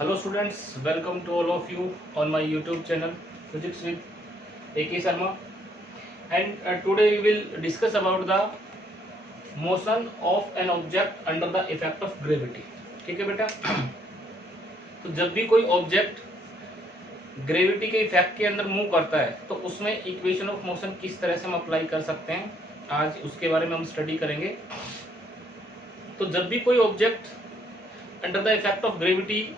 Hello students, welcome to all of you on my YouTube channel Physics with A.K. Sharma, and today we will discuss about the motion of an object under the effect of gravity. ठीक है बेटा। तो जब भी कोई object gravity के effect के अंदर मूव करता है तो उसमें इक्वेशन ऑफ मोशन किस तरह से हम अप्लाई कर सकते हैं, आज उसके बारे में हम स्टडी करेंगे। तो जब भी कोई object under the effect of gravity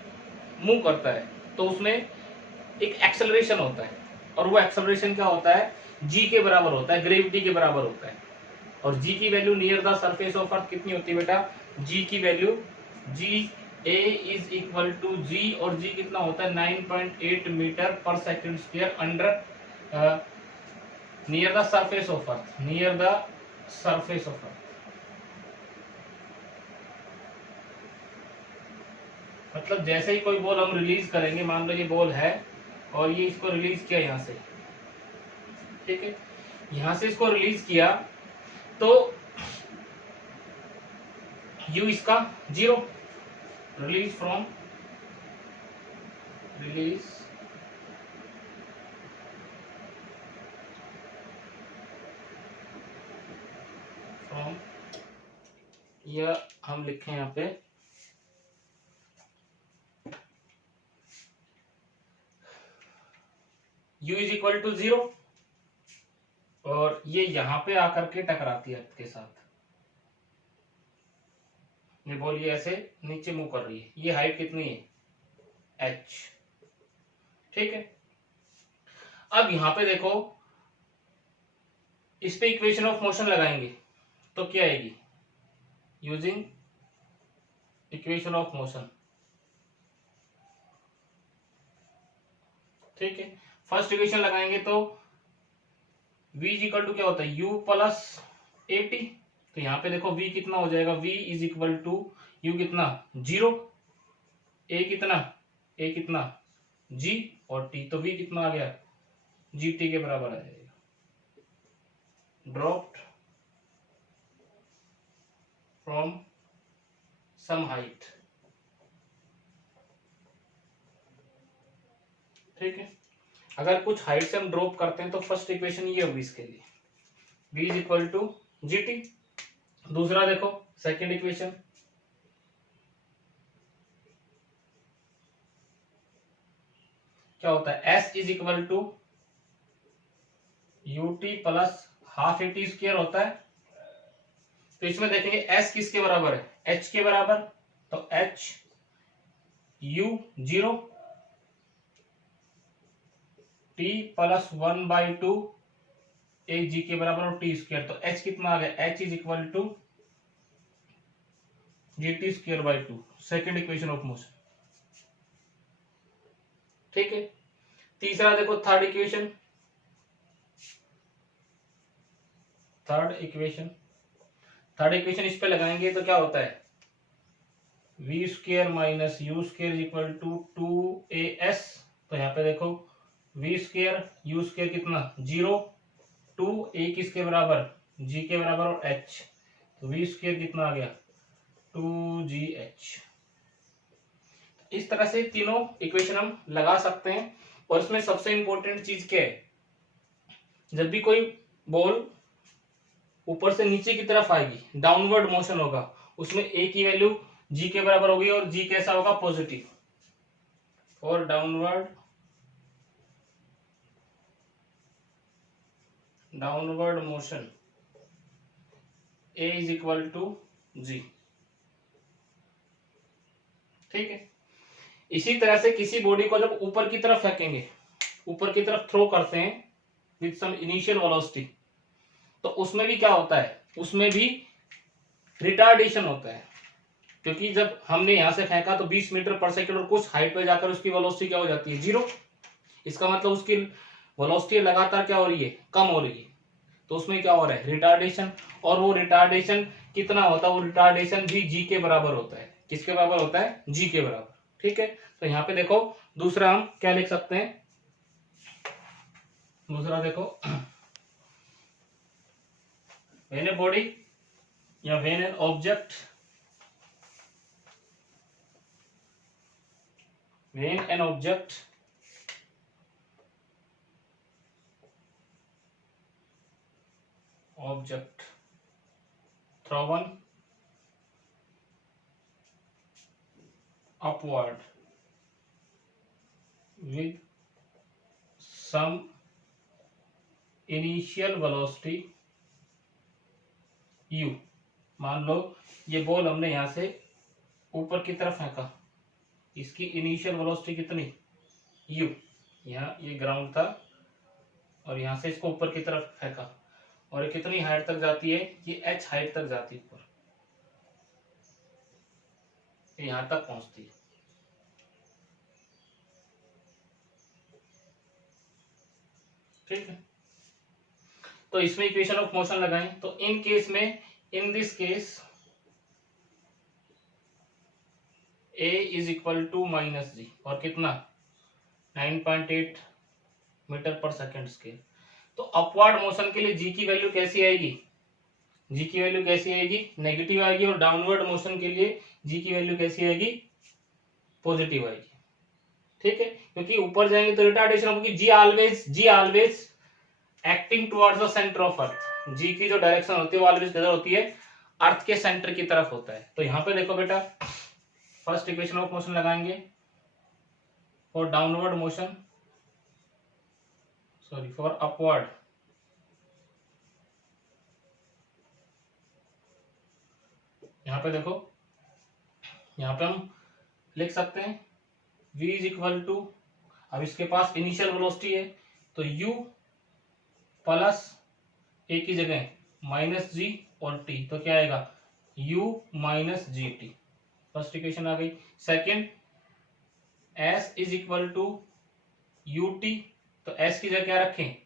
move करता है तो उसमें एक एक्सेलरेशन होता है, और वो एक्सेलरेशन क्या होता है, जी के बराबर होता है, ग्रेविटी के बराबर होता है। और जी की value near the surface of earth कितनी होती है बेटा, जी की value ji A is equal to जी, और जी कितना होता है 9.8 मीटर पर second square under near the surface of earth, near the surface of earth. मतलब जैसे ही कोई बॉल हम रिलीज करेंगे, मान लो ये बॉल है और ये इसको रिलीज किया यहाँ से, ठीक है, यहां से इसको रिलीज किया तो यू इसका 0, रिलीज फ्रॉम यह हम लिखें यहाँ पे u इज इक्वल टू 0, और ये यहां पे आकर के टकराती है अर्थ के साथ। ये बॉल ये ऐसे नीचे मूव कर रही है, ये हाइट कितनी है h, ठीक है। अब यहां पे देखो, इस पे इक्वेशन ऑफ मोशन लगाएंगे तो क्या आएगी, यूजिंग इक्वेशन ऑफ मोशन, ठीक है। फर्स्ट इक्वेशन लगाएंगे तो v इज इक्वल टू क्या होता है, u प्लस ए टी। तो यहाँ पे देखो v कितना हो जाएगा, v is equal to u कितना 0, a कितना g, और t, तो v कितना आ गया gt के बराबर आ जाएगा। ड्रॉप्ड फ्रॉम सम हाइट, ठीक है। अगर कुछ हाइट से हम ड्रॉप करते हैं तो फर्स्ट इक्वेशन ये होगी इसके लिए, v is equal to g t. दूसरा देखो सेकेंड इक्वेशन, क्या होता है, s is equal to u t plus half a t square होता है। तो इसमें देखेंगे s किसके बराबर है, h के बराबर, तो h u 0 t प्लस 1/2 ए जी के बराबर और टी स्क्वायर, तो h कितना आ गया, h is equal to g t square by 2, second equation of motion, ठीक है। तीसरा देखो थर्ड इक्वेशन, इस पे लगाएंगे तो क्या होता है, v square minus u square equal to 2as। तो यहाँ पे देखो वी स्क्वायर यू स्क्वायर कितना 0, 2a किसके बराबर, g के बराबर, और h, तो वी स्क्वायर कितना आ गया 2gh। इस तरह से तीनों इक्वेशन हम लगा सकते हैं। और इसमें सबसे इंपॉर्टेंट चीज क्या है, जब भी कोई बॉल ऊपर से नीचे की तरफ आएगी, डाउनवर्ड मोशन होगा, उसमें a की वैल्यू g के बराबर होगी, और g कैसा होगा, पॉजिटिव। और downward motion a is equal to g, ठीक है। इसी तरह से किसी बॉडी को जब ऊपर की तरफ फेंकेंगे, ऊपर की तरफ थ्रो करते हैं विद सम इनिशियल वेलोसिटी, तो उसमें भी क्या होता है, उसमें भी रिटार्डेशन होता है। क्योंकि जब हमने यहां से फेंका तो 20 मीटर पर सेकंड, और कुछ हाइट पे जाकर उसकी वेलोसिटी क्या हो जाती है, 0। इसका मतलब उसकी वेलोसिटी लगातार क्या हो रही है, कम हो रही है। तो उसमें क्या हो रहा है, रिटार्डेशन। और वो रिटार्डेशन कितना होता है, वो रिटार्डेशन भी जी के बराबर होता है। किसके बराबर होता है, जी के बराबर, ठीक है। तो यहाँ पे देखो दूसरा हम क्या लिख सकते हैं, दूसरा देखो, व्हेन ए बॉडी या when an object when an object thrown upward with some initial velocity u। मान लो ये बॉल हमने यहां से ऊपर की तरफ फेंका, इसकी इनिशियल वेलोसिटी कितनी u, यहाँ ये ग्राउंड था और यहां से इसको ऊपर की तरफ फेंका और ये कितनी हाइट तक जाती है, ये h हाइट तक जाती है ऊपर, यहां तक पहुंचती है। ठीक है, तो इसमें इक्वेशन ऑफ मोशन लगाएं तो इन केस में, in this case a is equal to minus g, और कितना 9.8 मीटर पर सेकेंड स्केयर। तो अपवर्ड मोशन के लिए g की वैल्यू कैसी आएगी, g की वैल्यू कैसी आएगी, नेगेटिव आएगी, और डाउनवर्ड मोशन के लिए g की वैल्यू कैसी आएगी, पॉजिटिव आएगी। ठीक है, क्योंकि ऊपर जाएंगे तो रिटार्डेशन होगी। G always acting towards the centre of earth, g की जो डायरेक्शन होती है वो ऑलवेज किधर होती है, अर्थ के सेंटर की तरफ होता है। तो यहाँ पे देखो बेटा, फर्स्ट इक्वेशन ऑफ मोशन लगाएंगे for downward motion, sorry for upward, यहाँ पे देखो, यहाँ पे हम लिख सकते हैं v इज इक्वल टू, अब इसके पास इनिशियल वेलोसिटी है तो u प्लस a की जगह माइनस जी और t, तो क्या आएगा u minus g t. First equation आ गई। Second, s is equal to u t, तो s की जगह क्या रखें,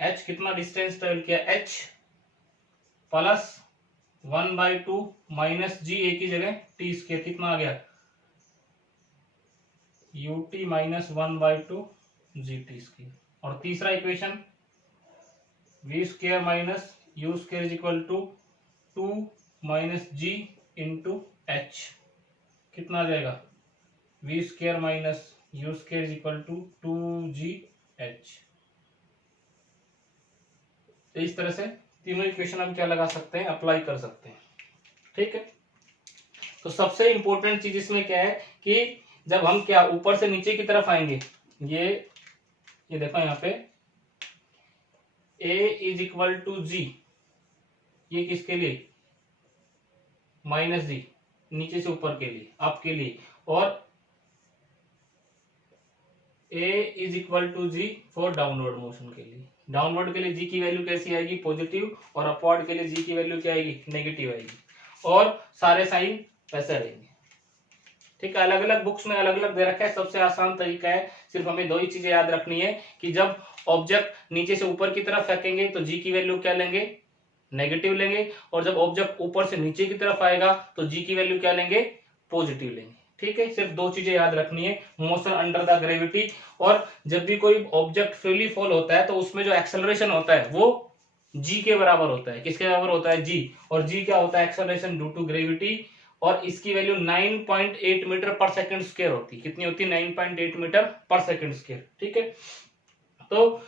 h कितना डिस्टेंस ट्रेवल किया, h plus 1/2 minus g, a की जगह t स्क्वायर, कितना आ गया ut minus 1/2 g t square. और तीसरा equation v square minus u square is equal to 2 minus g into h, कितना आ जाएगा v square minus u square is equal to 2g h। तो इस तरह से तीनों इक्वेशन हम क्या लगा सकते हैं, अप्लाई कर सकते हैं। ठीक है, तो सबसे इंपॉर्टेंट चीज इसमें क्या है कि जब हम क्या ऊपर से नीचे की तरफ आएंगे, ये देखो यहाँ पे a इज इक्वल टू जी, ये किसके लिए, माइनस जी, नीचे से ऊपर के लिए, अप के लिए, और a is equal to g for downward motion के लिए। डाउनवर्ड के लिए g की वैल्यू कैसी आएगी, पॉजिटिव, और अपवर्ड के लिए g की वैल्यू क्या आएगी, नेगेटिव आएगी, और सारे साइन वैसे रहेंगे। ठीक है, अलग अलग बुक्स में अलग अलग दे रखा है। सबसे आसान तरीका है, सिर्फ हमें दो ही चीजें याद रखनी है कि जब ऑब्जेक्ट नीचे से ऊपर की तरफ फेंकेंगे तो जी की वैल्यू क्या लेंगे, नेगेटिव लेंगे, और जब ऑब्जेक्ट ऊपर से नीचे की तरफ आएगा तो जी की वैल्यू क्या लेंगे, पॉजिटिव लेंगे। ठीक है, सिर्फ दो चीजें याद रखनी है, मोशन अंडर द ग्रेविटी, और जब भी कोई ऑब्जेक्ट फ्रीली फॉल होता है तो उसमें जो एक्सेलरेशन होता है वो जी के बराबर होता है। किसके बराबर होता है, जी, और जी क्या होता है, एक्सेलरेशन ड्यू टू ग्रेविटी, और इसकी वैल्यू 9.8 मीटर पर सेकंड स्क्वायर होती है। कितनी होती है, 9.8 मीटर पर सेकंड स्क्वायर। ठीक है, तो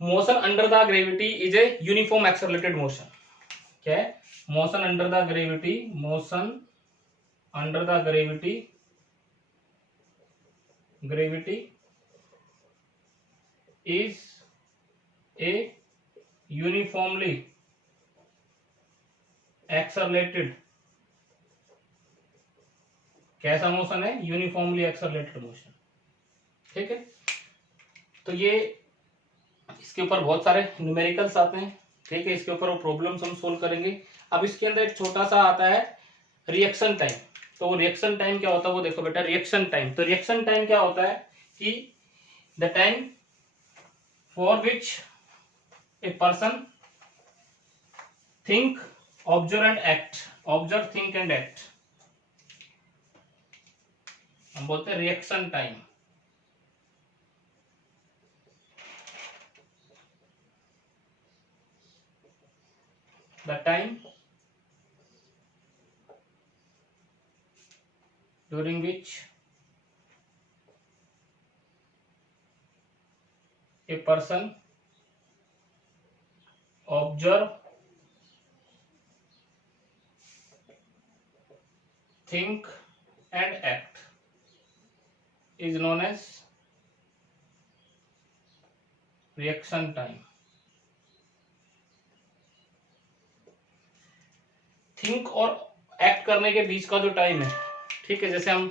motion under the gravity is a uniform accelerated motion. क्या है, motion under the gravity, motion under the gravity is a uniformly accelerated, कैसा मोशन है, यूनिफॉर्मली एक्सेलरेटेड मोशन। ठीक है, तो ये इसके ऊपर बहुत सारे न्यूमेरिकल्स आते हैं। ठीक है, इसके ऊपर वो प्रॉब्लम्स हम सोल्व करेंगे। अब इसके अंदर एक छोटा सा आता है रिएक्शन टाइम। तो रिएक्शन टाइम क्या होता है वो देखो बेटा, रिएक्शन टाइम, तो रिएक्शन टाइम क्या होता है कि the time for which a person think, observe and act, observe, think and act, हम बोलते हैं reaction time. The time during which a person observe, think and act is known as reaction time. Think और act करने के बीच का जो time है, ठीक है, जैसे हम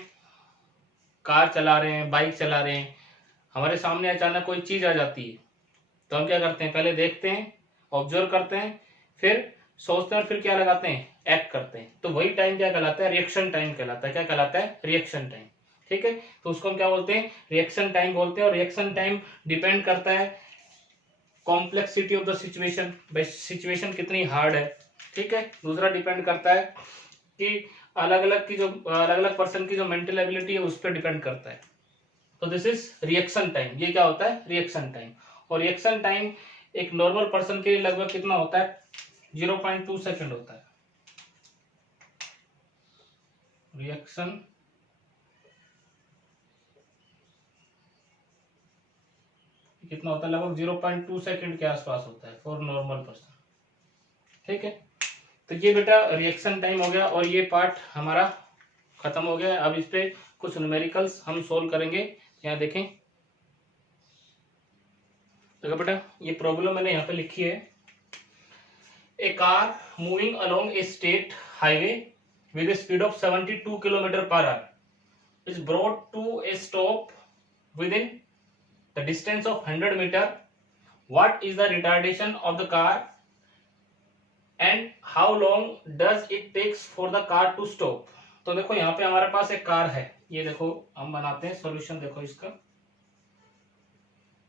कार चला रहे हैं, बाइक चला रहे हैं, हमारे सामने अचानक कोई चीज आ जाती है, तो हम क्या करते हैं, पहले देखते हैं, ऑब्जर्व करते हैं, फिर सोचते हैं और फिर क्या लगाते हैं, एक्ट करते हैं। तो वही टाइम क्या कहलाता है, रिएक्शन टाइम कहलाता है। क्या कहलाता है, रिएक्शन टाइम। ठीक है, तो उसको हम क्या बोलते हैं, रिएक्शन टाइम बोलते हैं। और रिएक्शन टाइम डिपेंड करता है कॉम्प्लेक्सिटी ऑफ द सिचुएशन, भाई सिचुएशन कितनी हार्ड है। ठीक है, दूसरा डिपेंड करता है कि अलग अलग पर्सन की जो मेंटल एबिलिटी है उस पर डिपेंड करता है। तो दिस इज रिएक्शन टाइम। ये क्या होता है, रिएक्शन टाइम। और रिएक्शन टाइम एक नॉर्मल पर्सन के लिए लगभग कितना होता है, 0.2 सेकंड होता है। रिएक्शन कितना होता है, लगभग 0.2 सेकंड के आसपास होता है फॉर नॉर्मल पर्सन। ठीक है, तो ये बेटा रिएक्शन टाइम हो गया और ये पार्ट हमारा खत्म हो गया है। अब इस पे कुछ न्यूमेरिकल्स हम सोल्व करेंगे। यहाँ देखें, देखो बेटा ये प्रॉब्लम मैंने यहाँ पे लिखी है। A car moving along a state highway with a speed of 72 km/h is brought to a stop within the distance of 100 meter. What is the retardation of the car and how long does it takes for the car to stop? तो देखो यहाँ पे हमारे पास एक car है, ये देखो हम बनाते हैं सॉल्यूशन। देखो इसका,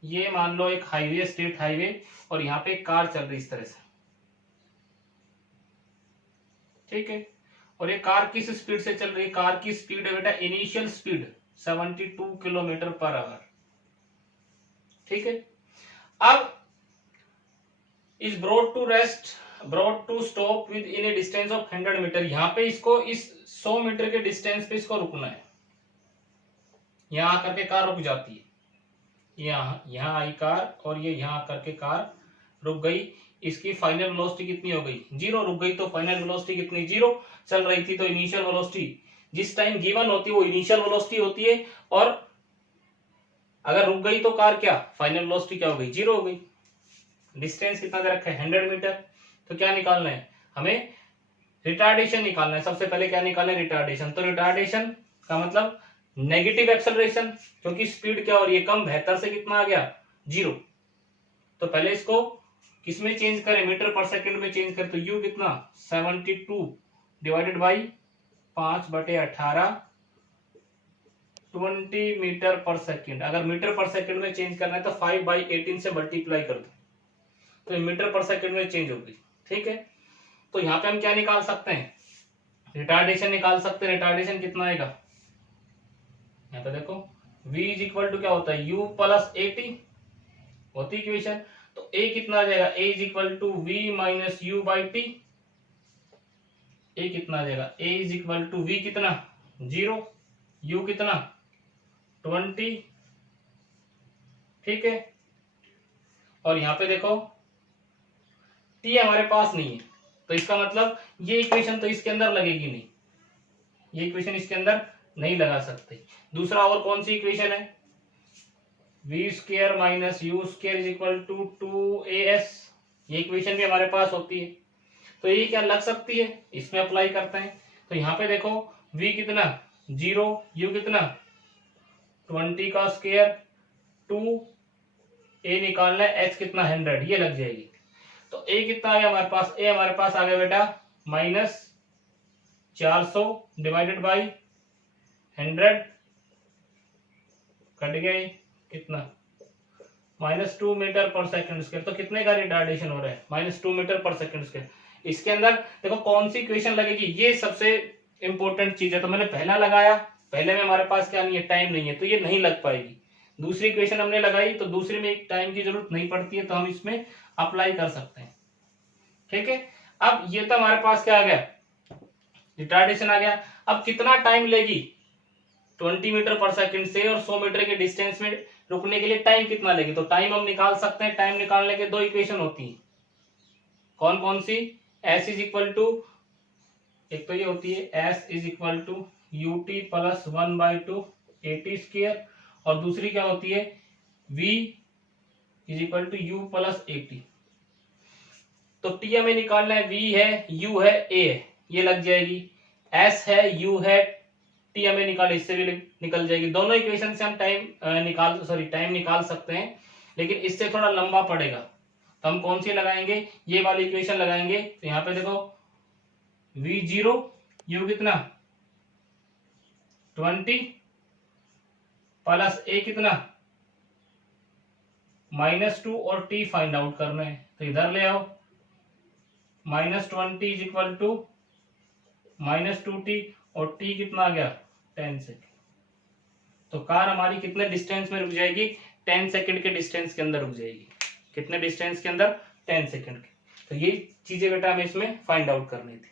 ये मान लो एक हाईवे, स्टेट हाईवे, और यहाँ पे एक कार चल रही इस तरह से। ठीक है, और ये कार किस स्पीड से चल रही है, कार की स्पीड है बेटा इनिशियल स्पीड 72 km/h। ठीक है, अब is brought to rest, brought to stop within a distance of 100 metre. यहाँ पे इसको इस 100 मीटर के डिस्टेंस पे इसको रुकना है। यहाँ आकर के कार रुक जाती है, यहाँ आई कार और ये यहाँ आकर के कार रुक गई। इसकी फाइनल वेलोसिटी कितनी हो गई, 0। रुक गई तो फाइनल वेलोसिटी कितनी, 0। चल रही थी तो इनिशियल वेलोसिटी जिस टाइम गिवन होती है वो इनिशियल वेलोसिटी होती है, और अगर रुक गई तो कार क्या, फाइनल वेलोसिटी क्या हो गई, 0 हो गई। डिस्टेंस कितना दे रखा है, 100 मीटर। तो क्या निकालना है हमें, रिटार्डेशन निकालना है। सबसे पहले क्या निकालना है, रिटार्डेशन। तो रिटार्डेशन का मतलब नेगेटिव एक्सेलरेशन, क्योंकि स्पीड क्या हो रही है, कम, बेहतर से कितना आ गया, 0। तो पहले इसको किसमें चेंज करें, मीटर पर सेकंड में चेंज करें। तो यू कितना, 72 डिवाइडेड बाई 5/18, 20 मीटर पर सेकंड। अगर मीटर पर सेकंड में चेंज करना है तो 5/18 से मल्टीप्लाई कर दो, तो मीटर पर सेकंड में चेंज हो गई। ठीक है, तो यहाँ पे हम क्या निकाल सकते हैं, रिटार्डेशन निकाल सकते हैं। रिटार्डेशन कितना आएगा, यहाँ पे देखो v इज इक्वल टू क्या होता है, u प्लस at होती इक्वेशन। तो a कितना आ जाएगा, a is equal to v minus u by t. a कितना आ जाएगा, a is equal to v कितना, 0, u कितना, 20। ठीक है, और यहाँ पे देखो t हमारे पास नहीं है, तो इसका मतलब ये इक्वेशन तो इसके अंदर लगेगी नहीं, ये इक्वेशन इसके अंदर नहीं लगा सकते। दूसरा और कौन सी इक्वेशन है, v square minus u square is equal to 2as। ये इक्वेशन भी हमारे पास होती है, तो ये क्या लग सकती है, इसमें अप्लाई करते हैं। तो यहाँ पे देखो v कितना, 0, u कितना, 20 का स्क्वायर, 2, a निकालना है, h कितना, 100, ये लग जाएगी। तो a कितना आ गया हमारे पास, a हमारे पास आ गया बेटा माइनस 400 डिवाइडेड बाई 100, कट गया कितना, -2 मीटर पर सेकंड स्क्वायर। तो कितने का रिटार्डेशन हो रहा है, -2 मीटर पर सेकंड स्क्वायर। इसके अंदर देखो कौन सी इक्वेशन लगेगी, ये सबसे इंपॉर्टेंट चीज है। तो मैंने पहला लगाया, पहले में हमारे पास क्या नहीं है, टाइम नहीं है, तो ये नहीं लग पाएगी। दूसरी इक्वेशन हमने लगाई तो दूसरी में एक टाइम की जरूरत नहीं पड़ती है, तो हम इसमें अप्लाई कर सकते हैं। ठीक है, अब ये तो हमारे पास क्या आ गया, रिटार्डेशन आ गया। अब कितना टाइम लेगी, 20 मीटर पर सेकंड से और 100 मीटर के डिस्टेंस में रुकने के लिए टाइम कितना लेगी, तो टाइम हम निकाल सकते हैं। टाइम निकालने के दो इक्वेशन होती है, कौन कौन सी, s इज इक्वल टू, एक तो ये होती है s is equal to ut plus 1/2 at square, और दूसरी क्या होती है v is equal to u plus at। तो t हमें निकालना है, v है, u है, a है, ये लग जाएगी, s है, u है, t हमें निकाल, इससे भी निकल जाएगी। दोनों इक्वेशन से हम टाइम निकाल सकते हैं, लेकिन इससे थोड़ा लंबा पड़ेगा, तो हम कौन सी लगाएंगे, ये वाली इक्वेशन लगाएंगे। तो यहाँ पे देखो v0, u कितना 20 प्लस a कितना -2 और t फाइंड आउट करना है, तो इधर ले आओ, -20 इज इक्वल टू -2t और t कितना आ गया 10 सेकेंड। तो कार हमारी कितने डिस्टेंस में रुक जाएगी, 10 सेकेंड के डिस्टेंस के अंदर रुक जाएगी। कितने डिस्टेंस के अंदर, 10 सेकेंड के। तो ये चीजें बेटा हमें इसमें फाइंड आउट करनी थी,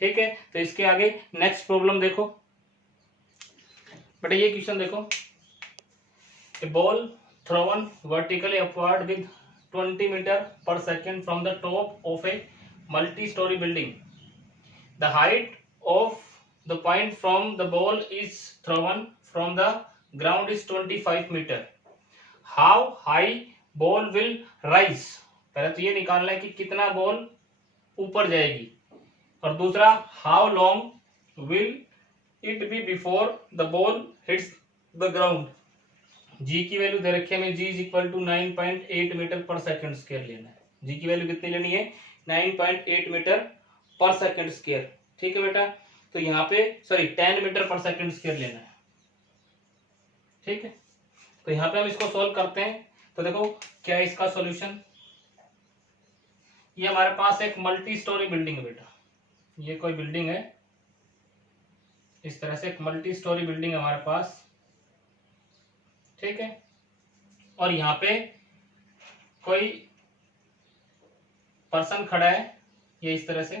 ठीक है। तो इसके आगे नेक्स्ट प्रॉब्लम देखो बेटा, ये क्वेश्चन देखो, ए ball thrown vertically upward with 20 meter per second from the top of a multi-story building. The height of the point from the ball is thrown from the ground is 25 meter. How high ball will rise? पहले तो ये निकालना है कि कितना ball ऊपर जाएगी, और दूसरा how long will it be before the ball hits the ground. जी की वैल्यू दे रखी है हमें, जी इज इक्वल टू 9.8 मीटर पर सेकंड स्क्वायर लेना है। जी की वैल्यू कितनी लेनी है, 9.8 मीटर पर सेकंड स्क्वायर, ठीक है बेटा। तो यहाँ पे 10 मीटर पर सेकंड स्क्वायर लेना है, ठीक है। तो यहाँ पे हम इसको सोल्व करते हैं। तो देखो क्या है इसका सॉल्यूशन, ये हमारे पास एक मल्टी स्टोरी बिल्डिंग है बेटा, ये कोई बिल्डिंग है, इस तरह से एक मल्टी स्टोरी बिल्डिंग है हमारे पास, ठीक है। और यहाँ पे कोई पर्सन खड़ा है, ये इस तरह से,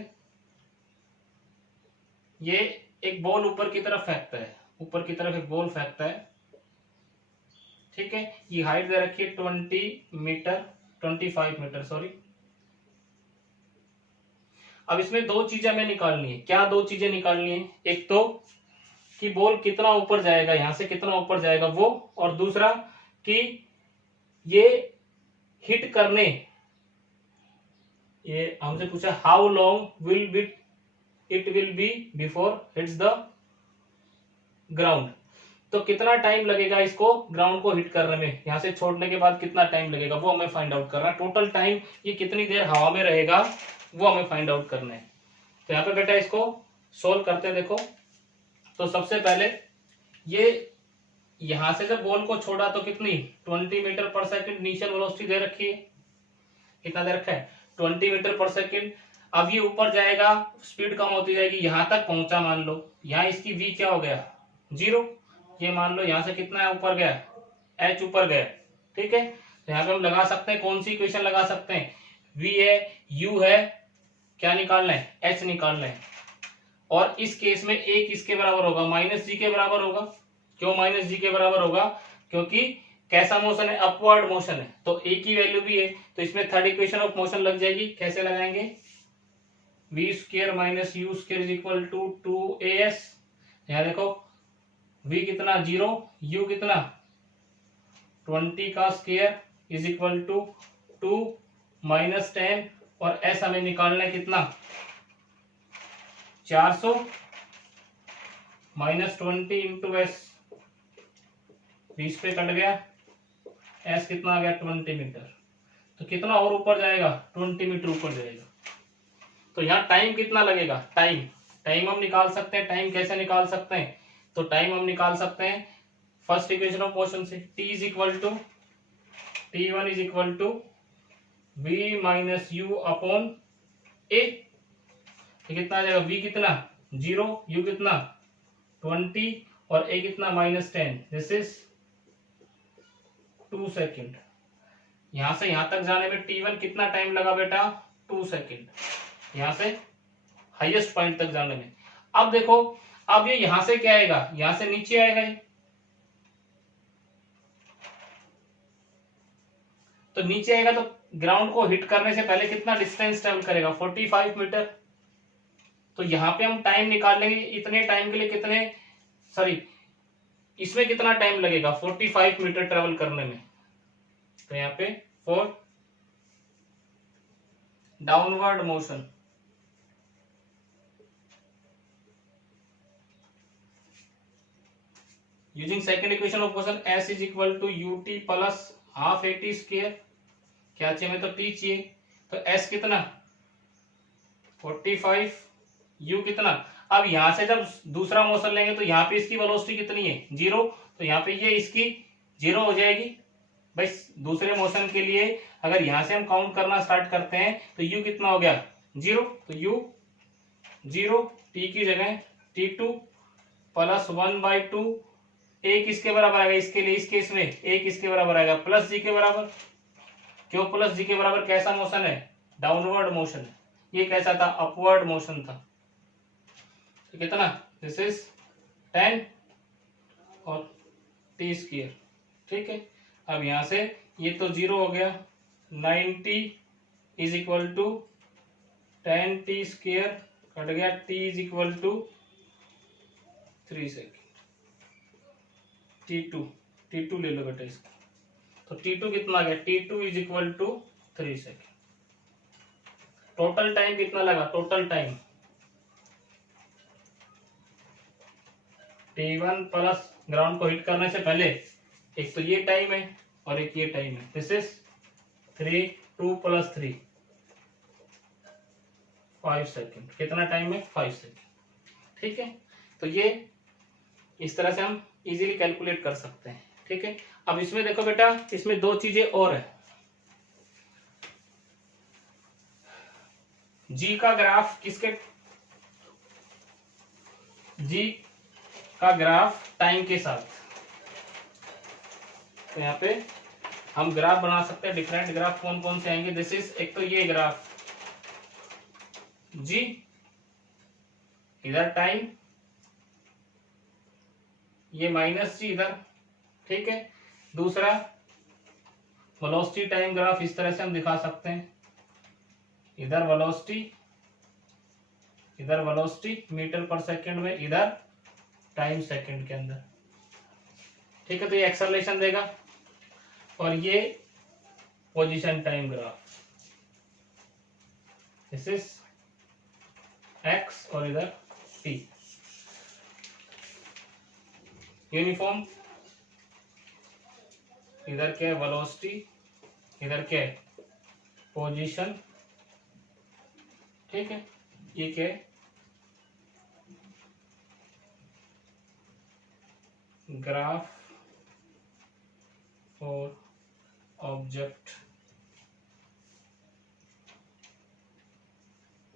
ये एक बॉल ऊपर की तरफ फेंकता है, ऊपर की तरफ एक बॉल फेंकता है, ठीक है। ये हाइट दे रखी है 25 मीटर सॉरी। अब इसमें दो चीजें हमें निकालनी है, क्या दो चीजें निकालनी है, एक तो कि बॉल कितना ऊपर जाएगा, यहां से कितना ऊपर जाएगा वो, और दूसरा कि ये हिट करने, ये हमसे पूछा how long will it will be before hits the ground. तो कितना टाइम लगेगा इसको ग्राउंड को हिट करने में, यहां से छोड़ने के बाद कितना टाइम लगेगा वो हमें फाइंड आउट करना है। टोटल टाइम ये कितनी देर हवा में रहेगा वो हमें फाइंड आउट करना है। तो यहाँ पे बेटा इसको सोल्व करते हैं। देखो तो सबसे पहले ये यहां से जब बॉल को छोड़ा तो कितनी 20 मीटर पर सेकंड इनिशियल वेलोसिटी दे रखी है, कितना दे रखा है 20 मीटर पर सेकंड। अब ये ऊपर जाएगा, स्पीड कम होती जाएगी, यहां तक पहुंचा, मान लो यहाँ इसकी v क्या हो गया 0, ये मान लो यहां से कितना है ऊपर गया h ऊपर गया, ठीक है। तो यहाँ पे हम लगा सकते हैं, कौन सी इक्वेशन लगा सकते हैं, v है, u है, क्या निकालना है h निकालना है। और इस केस में a किसके बराबर होगा, -g के बराबर होगा। क्यों -g के बराबर होगा, क्योंकि कैसा मोशन है, अपवर्ड मोशन है, तो a की वैल्यू भी है, तो इसमें थर्ड इक्वेशन ऑफ मोशन लग जाएगी। कैसे लगाएंगे, v square minus u square is equal to 2as। यहाँ देखो v कितना 0, u कितना 20 का square is equal to 2 minus 10, और s हमें निकालना है कितना 400 माइनस 20 इंटू एस, 20 पे कट गया, एस कितना आ गया 20 मीटर। तो कितना और ऊपर जाएगा 20 मीटर ऊपर जाएगा। तो यहाँ टाइम कितना लगेगा, टाइम हम निकाल सकते हैं। टाइम कैसे निकाल सकते हैं, तो टाइम हम निकाल सकते हैं फर्स्ट इक्वेशन ऑफ मोशन से, t is equal to t1 is equal to v minus u upon a। कितना आ जाएगा, v कितना 0, u कितना 20 और a कितना -10, दिस इज 2 सेकेंड। यहां से यहां तक जाने में t1 कितना टाइम लगा बेटा 2 सेकेंड, यहां से हाईएस्ट पॉइंट तक जाने में। अब देखो अब ये यहां से क्या आएगा, यहां से नीचे आएगा, तो नीचे आएगा तो ग्राउंड को हिट करने से पहले कितना डिस्टेंस ट्रेवल करेगा, 45 मीटर। तो यहाँ पे हम टाइम निकाल लेंगे, इतने टाइम के लिए कितने, सॉरी इसमें कितना टाइम लगेगा 45 मीटर ट्रेवल करने में। तो यहाँ पे for downward motion using second equation of motion s is equal to ut plus half at square, क्या चाहिए हमें, तो t चाहिए। तो s कितना 45, u कितना। अब यहां से जब दूसरा मोशन लेंगे तो यहाँ पे इसकी वेलोसिटी कितनी है 0, तो यहाँ पे ये इसकी 0 हो जाएगी। भाई दूसरे मोशन के लिए अगर यहां से हम काउंट करना स्टार्ट करते हैं तो u कितना हो गया 0, तो u 0, t की जगह t2 प्लस 1/2, a किसके बराबर आएगा इसके लिए, इस केस में a किसके बराबर आएगा प्लस g के बराबर। क्यों प्लस g के बराबर, कैसा मोशन है, डाउनवर्ड मोशन है। ये कैसा था, अपवर्ड मोशन था। तो कितना, दिस इज 10 और t स्क्वायर, ठीक है। अब यहां से ये तो 0 हो गया, 90 is equal to 10t square cut गया, t is equal to 3 second, t2 ले लो बेटा इसका। तो t2 कितना आ गया, t2 is equal to 3 second. Total time कितना लगा, total time t1 plus ground को हिट करने से पहले एक तो ये टाइम है और एक ये टाइम है, दिस इज 2 प्लस 3 5 सेकेंड। कितना टाइम है 5 सेकेंड, ठीक है। तो ये इस तरह से हम इजीली कैलकुलेट कर सकते हैं, ठीक है। अब इसमें देखो बेटा, इसमें दो चीजें और है। जी का ग्राफ किसके, जी का ग्राफ टाइम के साथ। तो यहाँ पे हम ग्राफ बना सकते हैं, डिफरेंट ग्राफ कौन कौन से आएंगे, दिस इज एक तो ये ग्राफ जी, इधर टाइम, ये माइनस जी इधर, ठीक है। दूसरा वेलोसिटी टाइम ग्राफ, इस तरह से हम दिखा सकते हैं, इधर वेलोसिटी, इधर वेलोसिटी मीटर पर सेकंड में, इधर टाइम सेकंड के अंदर, ठीक है। तो ये एक्सेलरेशन देगा और ये position time graph, this is x और इधर टी। यूनिफॉर्म, इधर क्या है वेलोसिटी, इधर क्या है पोजीशन, ठीक है। ये क्या है ग्राफ और object,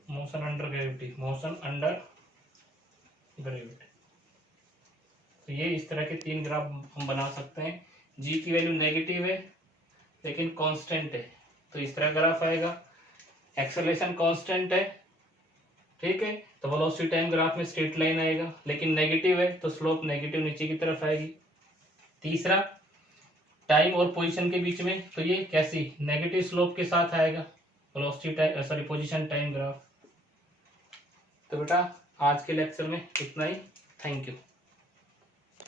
motion under gravity, motion under gravity. तो ये इस तरह के 3 ग्राफ हम बना सकते हैं। जी की वैल्यू नेगेटिव है लेकिन कांस्टेंट है, तो इस तरह ग्राफ आएगा। एक्सेलरेशन कांस्टेंट है, ठीक है, तो वेलोसिटी टाइम ग्राफ में स्ट्रेट लाइन आएगा, लेकिन नेगेटिव है तो स्लोप नेगेटिव नीचे की तरफ आएगी। तीसरा टाइम और पोजीशन के बीच में, तो ये कैसी नेगेटिव स्लोप के साथ आएगा velocity time, sorry position time graph. तो बेटा आज के लेक्चर में इतना ही, थैंक यू।